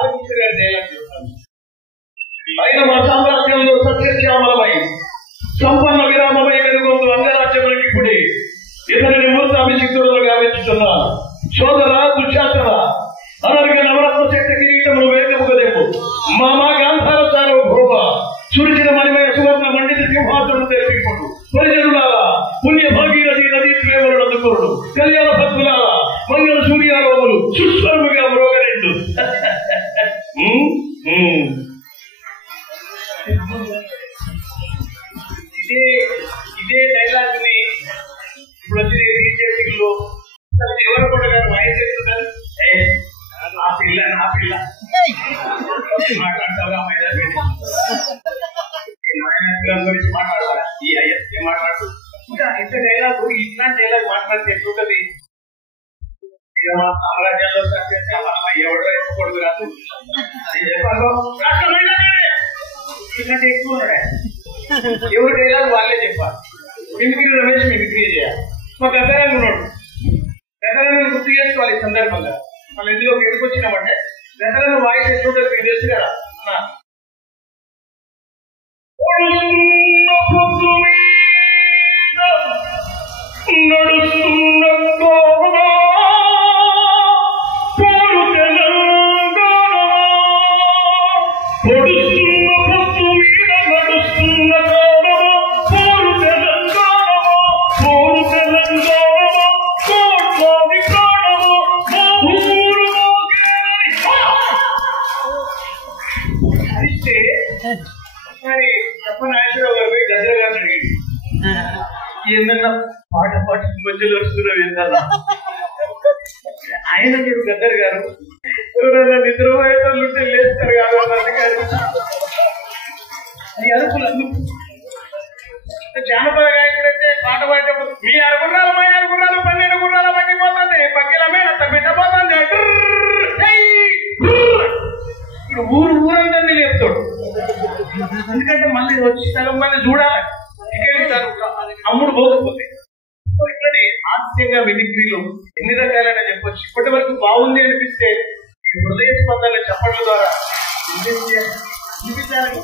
బాలకృష్ణ గారి డైలాగ్ చెప్తాను. అయిన మా సామ్రాజ్యంలో సత్యశ్యామలమై సంపన్న విరామమై వెలుగొందు అంగరాజ్యములకి ఇప్పుడే ఇతరుని మూర్త అభిషిక్తుడుగా గావించుతున్నాను. సోదర దుశ్శాసన అనర్గ నవరత్న శక్తి కిరీటములు వేగముగదేపు మామా గాంధార సార్వభౌమ సురిచిన మణిమయ సువర్ణ మండిత సింహాసనం తెలిపికొడు పరిజనులారా పుణ్య భాగీరథి నదీ ప్రేమలను అందుకోడు కళ్యాణ భక్తులారా మంగళ సూర్యాలోములు సుస్వరముగా మ్రోగరెండు. ఇదే డైలాగ్ ని ఇప్పుడు వచ్చి బీజేపీలో ఎవరు కూడా వాయిస్ చేస్తున్నారు. ఆ పిల్ల మాట్లాడతావుగా గురించి మాట్లాడాలా ఈ ఏం మాట్లాడు ఇంకా ఇంత డైలాగ్ ఇట్లాంటి డైలాగ్ మాట్లాడితే ఎట్లుంటది. సామ్రాజ్యాల్లో ఎవడో ఎక్కకూడదు కాదు ఇట్లాంటి ఎక్కువ ఉన్నాయి. ఎవరు డైలాగ్ వాళ్ళే చెప్పాలి. మిమిక్రీ రమేష్ మిమిక్రీ చేయాలి. మా గద్దరాన్ని ఉన్నాడు. గద్దరాన్ని గుర్తు చేసుకోవాలి ఈ సందర్భంగా. మళ్ళీ ఇందులోకి ఎందుకు వచ్చినామంటే గద్దరాన్ని వాయిస్ ఎట్లుంటుంది మీకు తెలుసు కదా. నడుస్తున్న చెప్పనాశ్వరరావు గారు పోయి గద్దర్ గారిని అడిగింది, ఏందన్నా పాట పాట మధ్యలో వస్తున్నావు ఏందన్నా. ఆయన మీరు గద్దర్ గారు ఎవరైనా నిద్రపోయేటోళ్ళుంటే లేస్తారు కాదు అందుకని ఈ అరుపులు అందుకు. జానపద గాయకుడైతే పాట పాడేటప్పుడు మీ అరుగుర్రాలు మా అరుగుర్రాలు 12 గుర్రాల పగ్గిపోతుంది పగ్గిల మీద బిడ్డపోతుంది ఇప్పుడు ఊరందరినీ లేపుతాడు. ఎందుకంటే మళ్ళీ వచ్చి సగం మళ్ళీ చూడాలి అమ్ముడు పోకపోతే. ఇక్కడి హాస్యంగా మిమిక్రీలు ఎన్ని రకాలైనా చెప్పొచ్చు. ఇప్పటి వరకు బాగుంది అనిపిస్తే హృదయ స్పందన చెప్పడం ద్వారా జీవితానికి